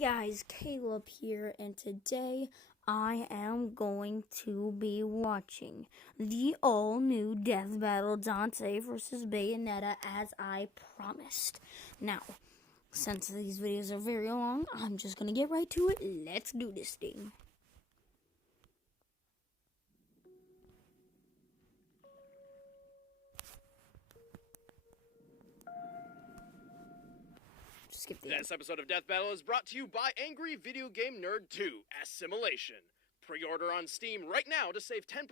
Guys, Caleb here, and today I am going to be watching the all-new Death Battle Dante versus Bayonetta as I promised. Now, since these videos are very long, I'm just gonna get right to it. Let's do this thing. Skip the This episode of Death Battle is brought to you by Angry Video Game Nerd 2, Assimilation. Pre-order on Steam right now to save 10%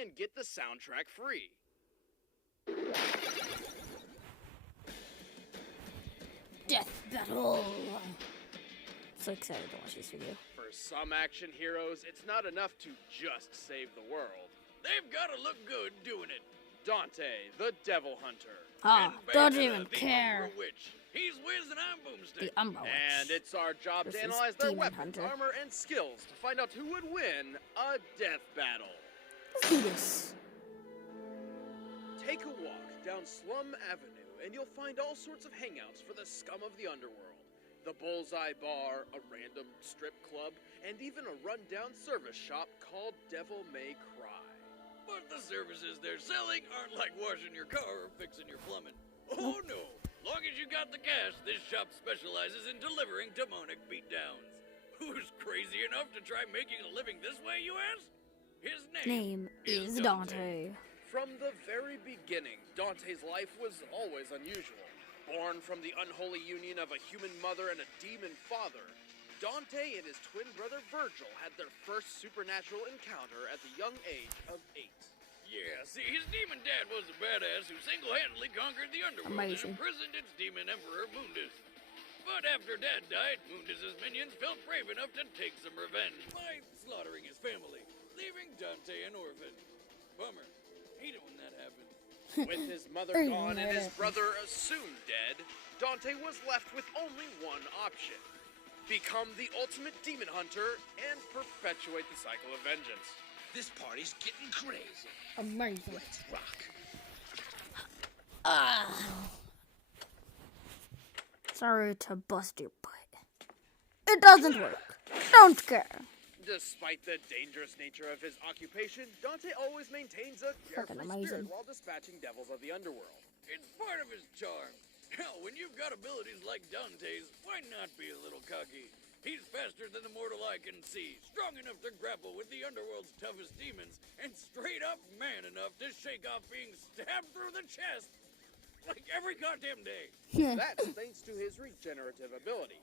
and get the soundtrack free. Death Battle! So excited to watch this video. For some action heroes, it's not enough to just save the world. They've got to look good doing it. Dante, the Devil Hunter. Don't even care. Witch. He's Wiz and I'm Boomstick. The Umbra Witch. And it's our job to Versus analyze their Demon weapons, Hunter. armor, and skills to find out who would win a death battle. Let's do this. Take a walk down Slum Avenue and you'll find all sorts of hangouts for the scum of the underworld. The Bullseye Bar, a random strip club, and even a rundown service shop called Devil May Cry. But the services they're selling aren't like washing your car or fixing your plumbing. Oh no! Long as you got the cash, this shop specializes in delivering demonic beatdowns. Who's crazy enough to try making a living this way, you ask? His Name is Dante. From the very beginning, Dante's life was always unusual. Born from the unholy union of a human mother and a demon father, Dante and his twin brother Virgil had their first supernatural encounter at the young age of 8. Yeah, see, his demon dad was a badass who single-handedly conquered the underworld and imprisoned its demon emperor Mundus. But after Dad died, Mundus' minions felt brave enough to take some revenge by slaughtering his family, leaving Dante an orphan. Bummer. Hate it when that happens. With his mother gone and his brother assumed dead, Dante was left with only one option. Become the ultimate demon hunter and perpetuate the cycle of vengeance. This party's getting crazy. Amazing. Let's rock. Sorry to bust your butt. It doesn't work. Don't care. Despite the dangerous nature of his occupation, Dante always maintains a carefree spirit while dispatching devils of the underworld. It's part of his charm. Hell, when you've got abilities like Dante's, why not be a little cocky? He's faster than the mortal eye can see, strong enough to grapple with the underworld's toughest demons, and straight up man enough to shake off being stabbed through the chest like every goddamn day. That's thanks to his regenerative ability.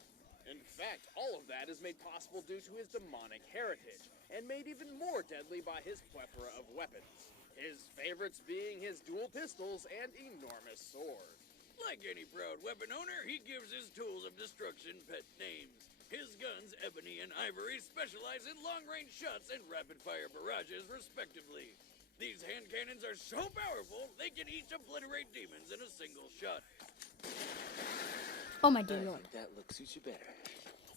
In fact, all of that is made possible due to his demonic heritage, and made even more deadly by his plethora of weapons. His favorites being his dual pistols and enormous sword. Like any proud weapon owner, he gives his tools of destruction pet names. His guns, Ebony and Ivory, specialize in long-range shots and rapid-fire barrages, respectively. These hand cannons are so powerful, they can each obliterate demons in a single shot. Oh my dear lord. That look suits you better.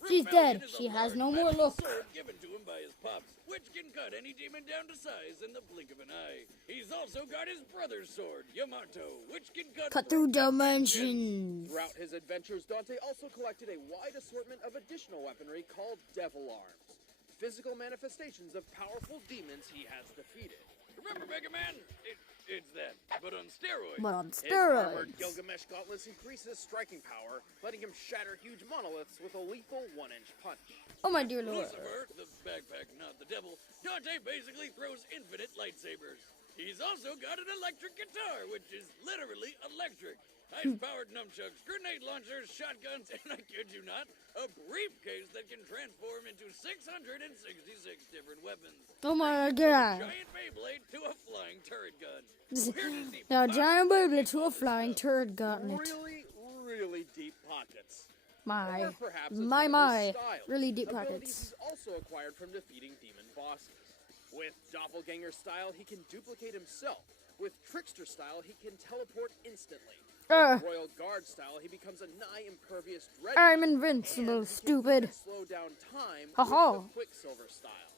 She's dead. She has no more look. Sword given to him by his pops, which can cut any demon down to size in the blink of an eye. He's also got his brother's sword, Yamato, which can cut through dimensions. Throughout his adventures, Dante also collected a wide assortment of additional weaponry called devil arms, physical manifestations of powerful demons he has defeated. Remember Mega Man? It's that, but on steroids. His armored Gilgamesh gauntlets increase his striking power, letting him shatter huge monoliths with a lethal 1-inch punch. Oh my dear lord. Lucifer, the backpack, not the devil, Dante basically throws infinite lightsabers. He's also got an electric guitar, which is literally electric. Ice-powered nunchucks, grenade launchers, shotguns, and I kid you not, a briefcase that can transform into 666 different weapons. Oh my god. Giant Beyblade to a flying turret gun. Now, giant Beyblade to a flying turret gun. Really deep pockets. My Style. really deep Abilities pockets. he's also acquired from defeating demon bosses. With doppelganger style, he can duplicate himself. With trickster style, he can teleport instantly. With royal guard style, he becomes a nigh-impervious dread. I'm invincible, stupid. Slow down time Ha ha. with the Quicksilver style.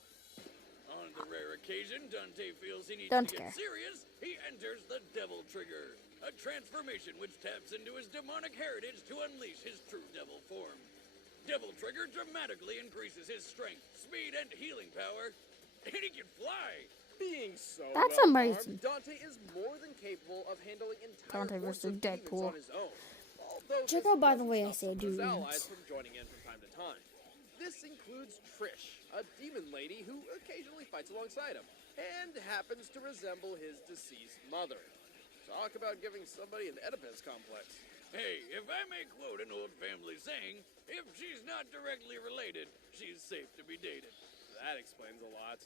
On the rare occasion Dante feels he needs Don't to get care. serious, he enters the Devil Trigger, a transformation which taps into his demonic heritage to unleash his true devil form. Devil Trigger dramatically increases his strength, speed, and healing power, and he can fly. Being so That's well-armed, amazing. Dante is more than capable of handling entire Dante hordes versus of demons Deadpool. on his own. Although Check this out, by the doesn't way, I stop say some of his dudes. allies from joining in from time to time. This includes Trish, a demon lady who occasionally fights alongside him, and happens to resemble his deceased mother. Talk about giving somebody an Oedipus complex. Hey, if I may quote an old family saying, if she's not directly related, she's safe to be dated. That explains a lot.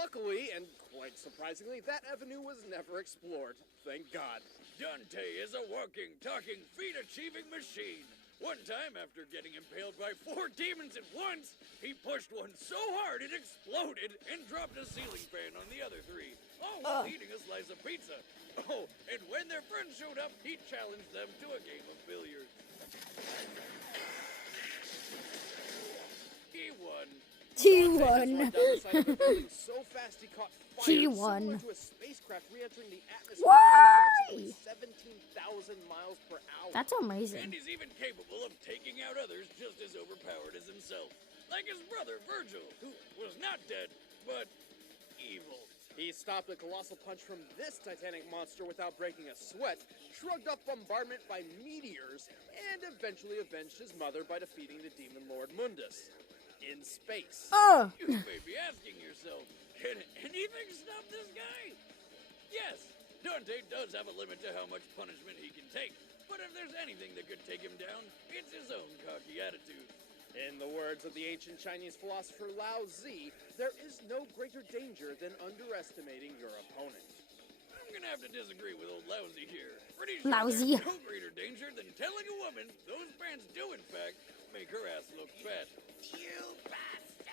Luckily, and quite surprisingly, that avenue was never explored. Thank God. Dante is a walking, talking, feat-achieving machine. One time, after getting impaled by 4 demons at once, he pushed one so hard it exploded and dropped a ceiling fan on the other 3, all while eating a slice of pizza. Oh, and when their friends showed up, he challenged them to a game of billiards. He won. He Dante won. just went down the side of a building so fast he caught fire, He similar won. to a spacecraft re-entering the atmosphere Why? at approximately 17,000 miles per hour. That's amazing. And he's even capable of taking out others just as overpowered as himself. Like his brother, Virgil, who was not dead, but evil. He stopped a colossal punch from this titanic monster without breaking a sweat, shrugged off bombardment by meteors, and eventually avenged his mother by defeating the demon lord Mundus. In space. You may be asking yourself, can anything stop this guy? Yes, Dante does have a limit to how much punishment he can take, but if there's anything that could take him down, it's his own cocky attitude. In the words of the ancient Chinese philosopher Lao Tzu, there is no greater danger than underestimating your opponent. I'm gonna have to disagree with old Lousy here. Pretty sure Lousy. there's no greater danger than telling a woman those pants do in fact make her ass look fat. You bastard!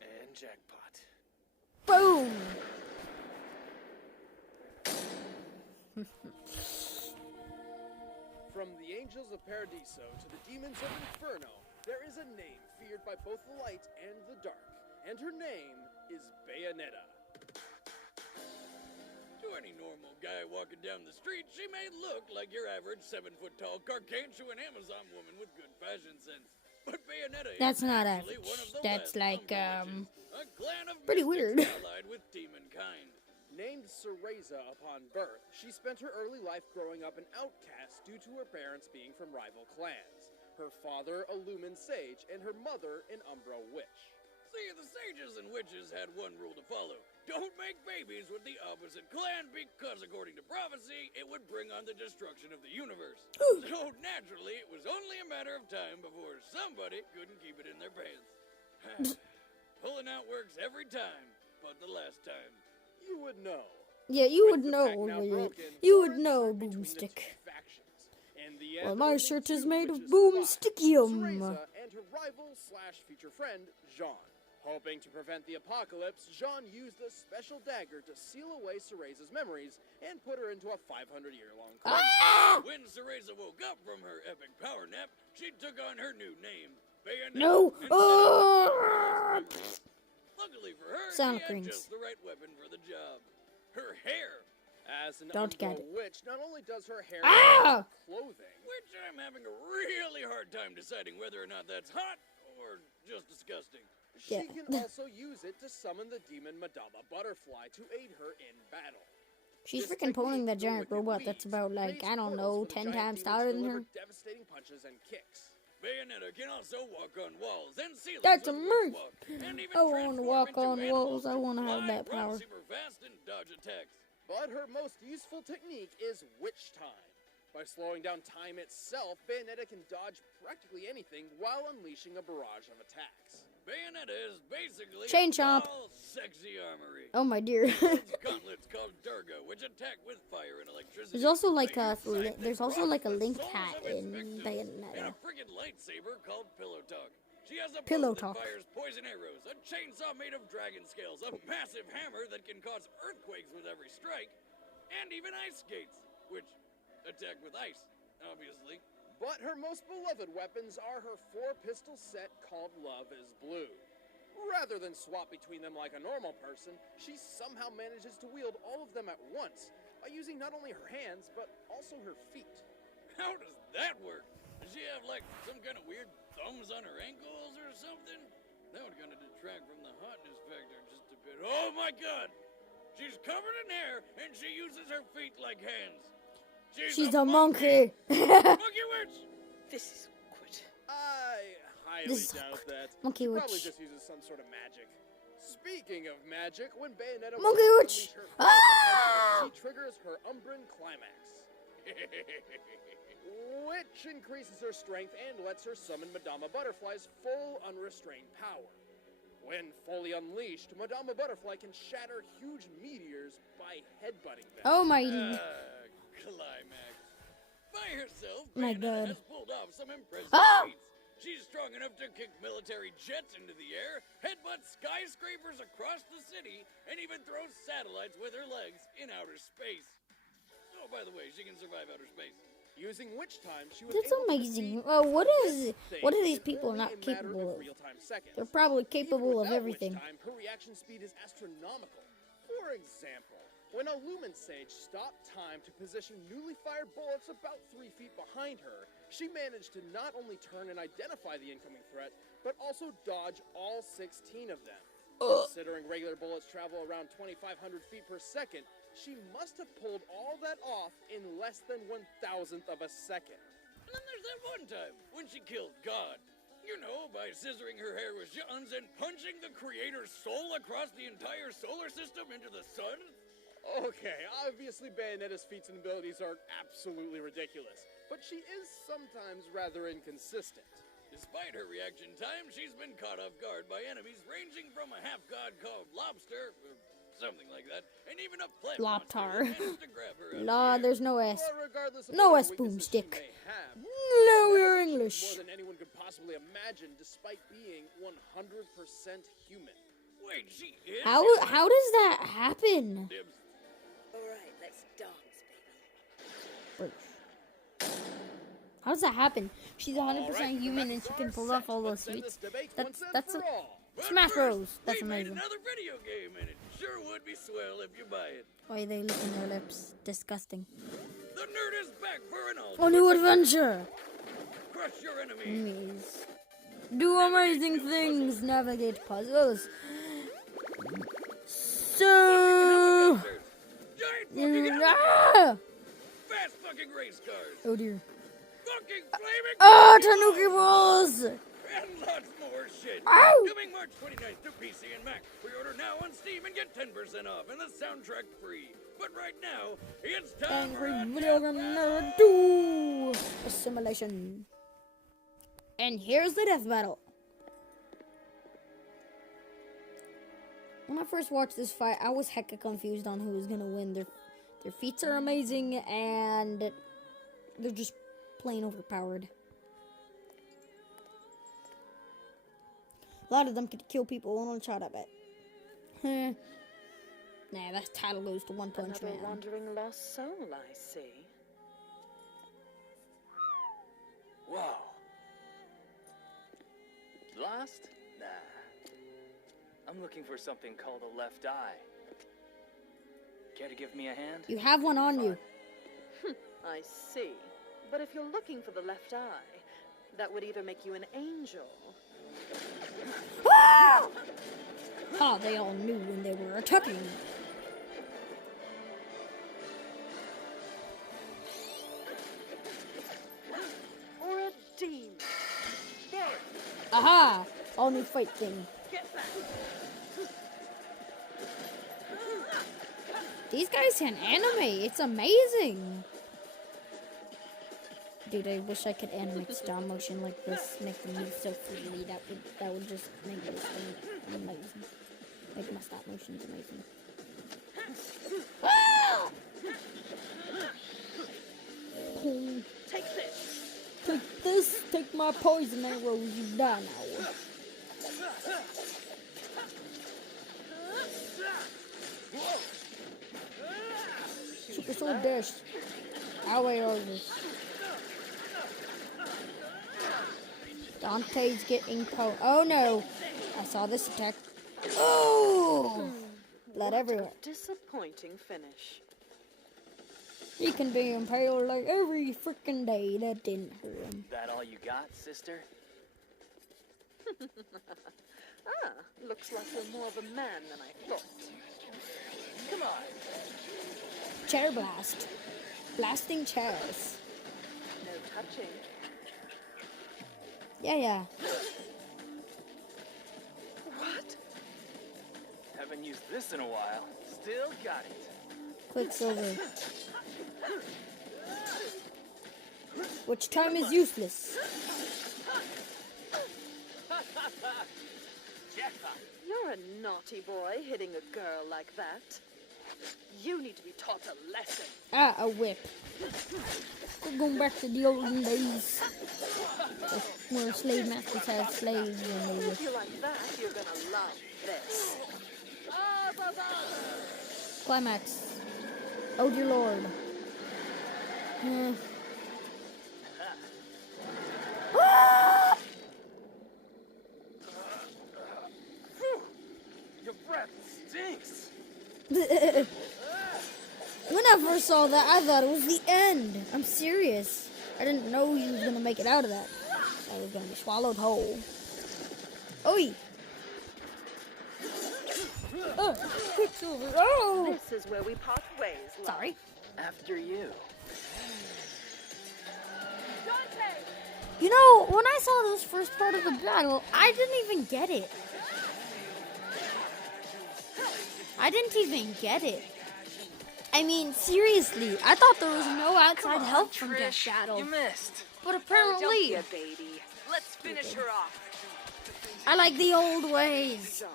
And jackpot. Boom. From the angels of Paradiso to the demons of Inferno, there is a name feared by both the light and the dark, and her name is Bayonetta. To any normal guy walking down the street, she may look like your average 7-foot-tall gargantuan Amazon woman with good fashion sense. But Bayonetta That's is not actually average. one of the That's last like, Umber witches, a clan of pretty mystics weird. allied with demon kind. Named Cereza upon birth, she spent her early life growing up an outcast due to her parents being from rival clans. Her father, a Lumen Sage, and her mother, an Umbra Witch. See, the sages and witches had one rule to follow. Don't make babies with the opposite clan because, according to prophecy, it would bring on the destruction of the universe. So, naturally, it was only a matter of time before somebody couldn't keep it in their pants. Pulling out works every time, but the last time. You would know. Yeah, you With would the know. pact now broken, You war would is know, set between the Boomstick. two factions. In the end, Well, my only shirt is two made of witches survived, boomstickium. Cereza and her rival/future friend, Jean. Hoping to prevent the apocalypse, Jean used a special dagger to seal away Cereza's memories and put her into a 500-year-long coma. Ah! When Cereza woke up from her epic power nap, she took on her new name, Bayonetta. No. and Ah! Luckily for her, Sound she had cringe. just the right weapon for the job. Her hair. As an Don't Umbra get it. witch, not only does her hair Ah! clothing, which I'm having a really hard time deciding whether or not that's hot or just disgusting. She Yeah. can also use it to summon the demon Madama Butterfly to aid her in battle. She's This freaking pulling technique, the giant wicked robot that's weeds, about, like, creates I don't portals know, for the 10 giant times demons taller to than deliver her. devastating punches and kicks. Bayonetta can also walk on walls and ceilings. That's with amazing. walk, and even I want to transform walk into on animals walls. I to want to have fly, that run power. super fast and dodge attacks. But her most useful technique is witch time. By slowing down time itself, Bayonetta can dodge practically anything while unleashing a barrage of attacks. Bayonetta is basically Chain a chomp. tall, sexy armory. Oh my dear. Builds gauntlets called Durga, which attack with fire and electricity. There's also like They a incite there's that also like a rock the link souls pad of its in victims, Bayonetta. and a friggin' lightsaber called Pillow Talk. She has a Pillow bow Talk. that fires poison arrows, a chainsaw made of dragon scales, a massive hammer that can cause earthquakes with every strike, and even ice skates, which attack with ice, obviously. But her most beloved weapons are her 4-pistol set called Love is Blue. Rather than swap between them like a normal person, she somehow manages to wield all of them at once by using not only her hands, but also her feet. How does that work? she have, like, some kind of weird thumbs on her ankles or something? That would kind of detract from the hotness factor just a bit. Oh my god! She's covered in hair, and she uses her feet like hands. She's a monkey. Monkey witch! This is awkward. I highly This is doubt that. Monkey She probably witch. just uses some sort of magic. Speaking of magic, when Bayonetta Monkey wants to witch! unleash her full potential, she triggers her Umbran Climax. Which increases her strength and lets her summon Madama Butterfly's full unrestrained power. When fully unleashed, Madama Butterfly can shatter huge meteors by headbutting them. Oh my. Climax. By herself, My Bayonetta God. has pulled off some impressive Ah! feats. She's strong enough to kick military jets into the air, headbutt skyscrapers across the city, and even throw satellites with her legs in outer space. Oh, by the way, she can survive outer space. Using which time she was That's able to amazing. defeat What this are thing these in people only not a matter capable of? real-time seconds. They're probably Even capable of without everything. which time, her reaction speed is astronomical. For example, when a Lumen Sage stopped time to position newly fired bullets about 3 feet behind her, she managed to not only turn and identify the incoming threat, but also dodge all 16 of them. Considering regular bullets travel around 2,500 feet per second, she must have pulled all that off in less than 1,000th of a second. And then there's that one time when she killed God. You know, by scissoring her hair with guns and punching the creator's soul across the entire solar system into the sun? Okay, obviously Bayonetta's feats and abilities are absolutely ridiculous, but she is sometimes rather inconsistent. Despite her reaction time, she's been caught off guard by enemies ranging from a half-god called Lobster, or something like that, and even a plant Lobtar. monster that managed to grab her out of No, the air. there's no S. But regardless of No whatever S weaknesses boomstick. she may have, No, Bayonetta we're has achieved English. More than anyone could possibly imagine, despite being 100% human. Wait, she is? How does that happen? Dibs. All right, let's dance, baby. How does that happen? She's 100% Alright, human the and she matches can are pull set. off all those Let's end feats. this debate That's once and that's for a, all. But Smash first, Bros. That's we made amazing. another video game, and it sure would be swell if you buy it. Why are they licking their lips? Disgusting. The nerd is back for an A new adventure. Crush your enemy. Enemies. Do amazing things. Navigate puzzles. So. Helicopters, giant fucking elephants, Ah! fast fucking race cars, Oh dear. fucking flaming Ah, Tanuki Tanuki balls! and lots more shit. Ow! Coming March 29th to PC and Mac. Pre-order now on Steam and get 10% off and the soundtrack free. But right now, it's time for Angry a Video Game Nerd 2 Assimilation. And here's the death battle. When I first watched this fight, I was hecka confused on who was gonna win. Their feats are amazing, and they're just plain overpowered. A lot of them could kill people in one shot, I bet. Nah, that title goes to One Punch Another Man. wandering lost soul, I see. Whoa. Lost? Nah. I'm looking for something called a left eye. Care to give me a hand? You have one on you. I see. But if you're looking for the left eye, that would either make you an angel. Ah! Ah, they all knew when they were attacking. Or a demon. There. Aha! All new fight thing. Get back. These guys can animate. It's amazing. Dude, I wish I could animate stop motion like this. Make them move so freely. That would just make this thing amazing. Make my stop motions amazing. Ah! Take this. Take this. Take my poison arrows. You die now. Super Sword Dash. Away orders. Dante's getting oh no! I saw this attack. Oh! Blood everywhere. Disappointing finish. He can be impaled like every freaking day. That didn't hurt him. That all you got, sister? Looks like you're more of a man than I thought. Come on. Chair blast. Blasting chairs. No touching. Yeah. What? Haven't used this in a while. Still got it. Quicksilver. Which time is useless. Jackpot. You're a naughty boy hitting a girl like that. You need to be taught a lesson. Ah, a whip. We're going back to the olden days. Where slave masters had slaves and they If you like that, you're gonna love this. climax. Oh dear lord. Your breath stinks. When I first saw that, I thought it was the end. I'm serious. I didn't know he was gonna make it out of that. I was gonna be swallowed whole. Oi! Oh, Quicksilver! Oh! This is where we part ways, love. Sorry. After you. Dante! You know, when I saw this first part of the battle, I didn't even get it. I mean, seriously, I thought there was no outside help from Death Battle. You missed. But apparently, Don't be a baby. Let's finish her off. I like the old ways. John.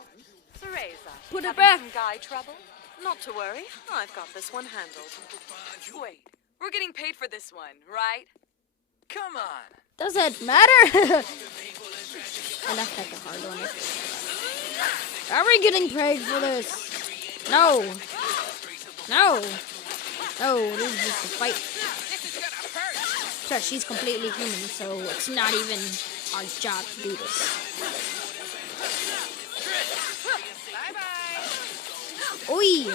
Cereza. Put it having back. some guy trouble? Not to worry. I've got this one handled. Wait, we're getting paid for this one, right? Come on. Does it matter? I left like a hard one. Are we getting paid for this? No. No. No, this is just a fight. Sure, she's completely human, so it's not even our job to do this. Oi!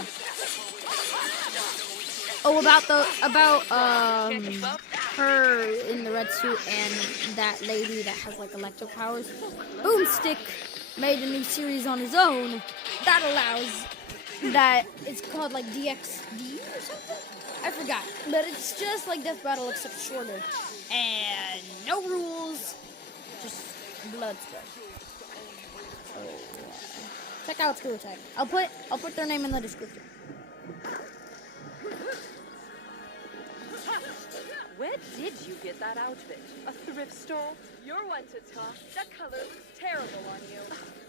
Oh, about her in the red suit and that lady that has like electric powers. Boomstick made a new series on his own that allows that. It's called like DXD or something. I forgot, but it's just like Death Battle except shorter and no rules, just blood spray. So check out Screw Attack. I'll put their name in the description. Where did you get that outfit? A thrift store? You're one to talk. That color looks terrible on you.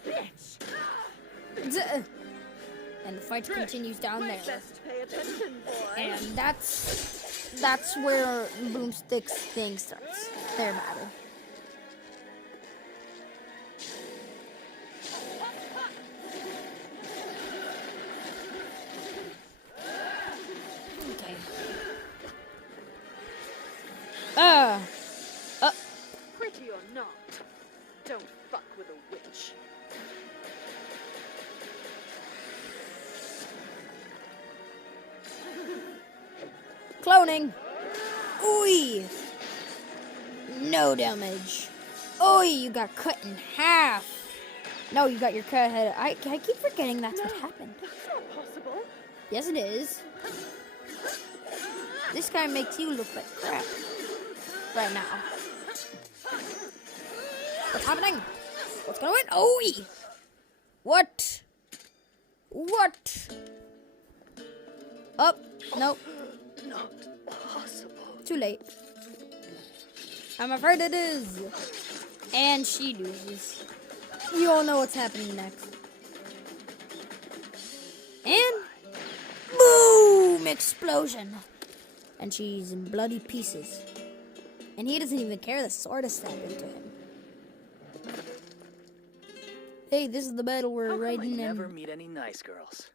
Bitch! And the fight continues down there. Best pay attention, boy. And that's where Boomstick's thing starts. Their battle. Okay. Pretty or not, don't fuck with a witch. Cloning. Oi. No damage. Oi, you got cut in half. No, you got your cut head. I keep forgetting that's what happened. That's not possible. Yes, it is. This guy makes you look like crap right now. What's happening? What's going on? Oi. What? What? Up. Nope. Not possible. Too late. I'm afraid it is. And she loses. You all know what's happening next. And boom! Explosion. And she's in bloody pieces. And he doesn't even care the sword is stabbed into him. Hey, this is the battle we're How come I riding never in. meet any nice girls?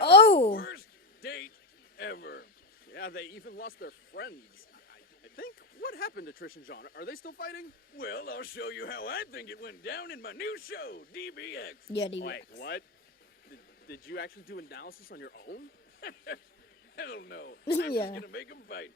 Oh! Worst date ever. Yeah, they even lost their friends. I think. What happened to Trish and John? Are they still fighting? Well, I'll show you how I think it went down in my new show, DBX. Yeah, dude. Wait, what? Did you actually do analysis on your own? Hell no. I'm Yeah. just gonna make them fight.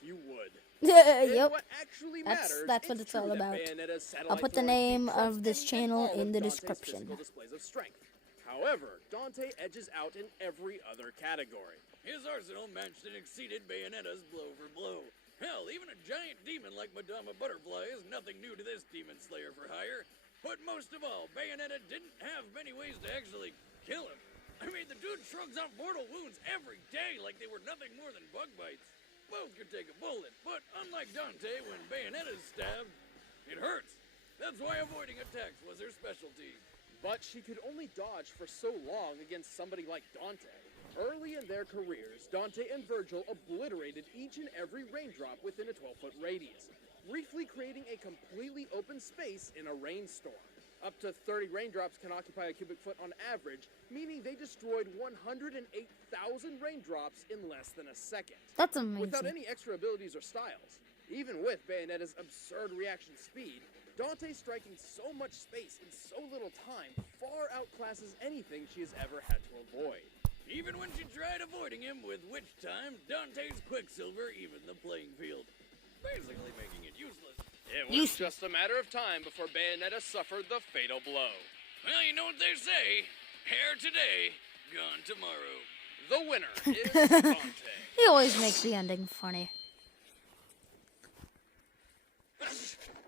You would. And Yep. what actually matters, That's what it's all true that about. Bayonetta's I'll satellite put the form name trumps of this any and channel all in of the Dante's description. physical displays of strength. However, Dante edges out in every other category. His arsenal matched and exceeded Bayonetta's blow for blow. Hell, even a giant demon like Madama Butterfly is nothing new to this demon slayer for hire. But most of all, Bayonetta didn't have many ways to actually kill him. I mean, the dude shrugs off mortal wounds every day like they were nothing more than bug bites. Both could take a bullet, but unlike Dante, when Bayonetta's stabbed, it hurts. That's why avoiding attacks was her specialty. But she could only dodge for so long against somebody like Dante. Early in their careers, Dante and Virgil obliterated each and every raindrop within a 12-foot radius, briefly creating a completely open space in a rainstorm. Up to 30 raindrops can occupy a cubic foot on average, meaning they destroyed 108,000 raindrops in less than a second. That's amazing. Without any extra abilities or styles. Even with Bayonetta's absurd reaction speed, Dante striking so much space in so little time far outclasses anything she has ever had to avoid. Even when she tried avoiding him with Witch Time, Dante's Quicksilver evened the playing field, basically making it useless. It was just a matter of time before Bayonetta suffered the fatal blow. Well, you know what they say, hair today, gone tomorrow. The winner is Dante. He always makes the ending funny.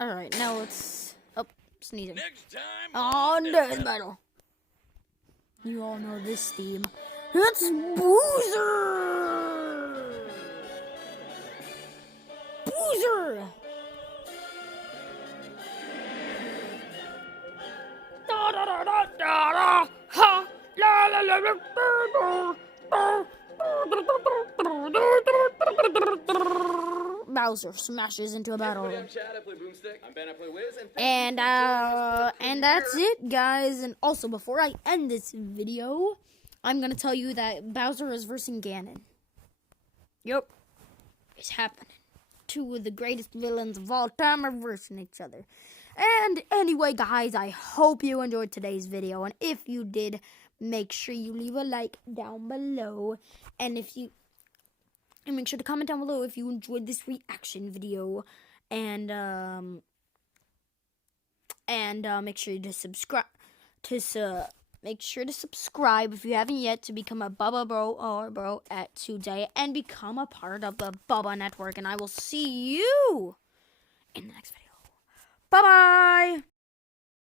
Alright, now let's... Oh, sneezing. Next time On Death Battle. You all know this theme. It's Boozer! Boozer! Da da da da da da! Ha! La la la la Bowser smashes into a battle. I'm Chad, I play Boomstick. I'm Ben, I play Wiz. And And that's it, guys. And also, before I end this video, I'm gonna tell you that Bowser is versing Ganon. Yep, it's happening. Two of the greatest villains of all time are versing each other. And anyway, guys, I hope you enjoyed today's video. And if you did, make sure you leave a like down below. And make sure to comment down below if you enjoyed this reaction video. And make sure to subscribe. Make sure to subscribe if you haven't yet to become a Bubba Bro or Bro at today and become a part of the Bubba Network. And I will see you in the next video. Bye-bye!